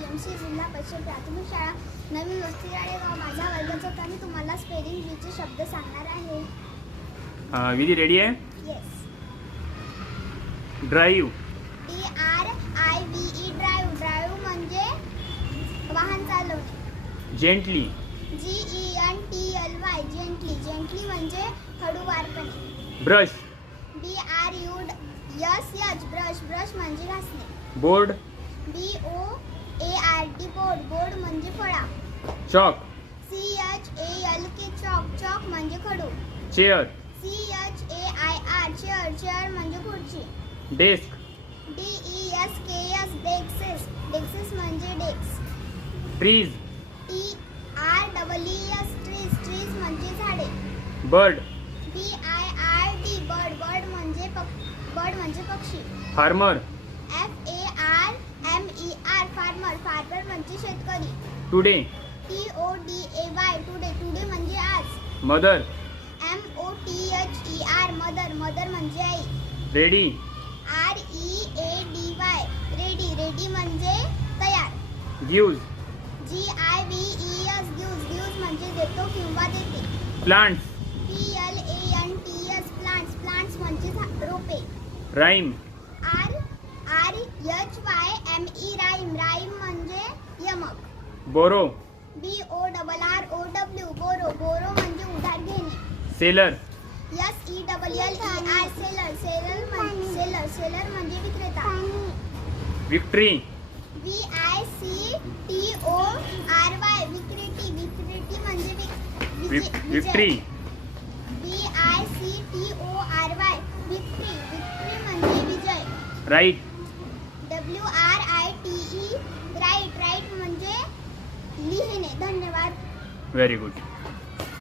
PMC जिल्हा परिषद प्राथमिक शाळा नवीन वस्ती राळेगाव. माझ्या वर्गाचा मी तुम्हाला स्पेलिंग बीचे शब्द सांगणार आहे. विधी रेडी आहे? Yes. Drive. DRIVE drive. Drive म्हणजे वाहन चालवणे. जेंटली. GENTLY gently. जेंटली म्हणजे हळूवारपणे. ब्रश. BRUSH brush. ब्रश म्हणजे घासणे. बोर्ड. BOARD board. बोर्ड म्हणजे फळा. चॉक. CHALK chalk. चॉक म्हणजे खडू. चेअर. CHAIR chair. चेअर म्हणजे खुर्ची. डेस्क. DESKS desk. डेस्क म्हणजे desk. Trees. TREES trees. Trees म्हणजे झाडे. बर्ड. BIRD bird. बर्ड म्हणजे पक्षी. फार्मर. FARMER farmer. फार्मर म्हणजे शेतकरी. टुडे. TODAY today. टुडे म्हणजे आज. मदर. MOTHER mother. मदर म्हणजे आई. रेडी. READY ready. रेडी म्हणजे तयार. गिव्ज. GIVES गिव्ज म्हणजे देतो किंवा देते. प्लांट्स. PLANTS प्लांट्स म्हणजे रोपे. राईम. RRHYME राईम म्हणजे यमक. बोरो. BORROW बोरो म्हणजे उधार घेणे. सेलर. SELLER सेलर म्हणजे विक्रेता. विक्ट्री. VICTORY विक्रेती म्हणजे विक्ट्री. VICTORY विक्ट्री म्हणजे विजय. राईट. WRITE राईट म्हणजे लिहिणे. धन्यवाद. Very good.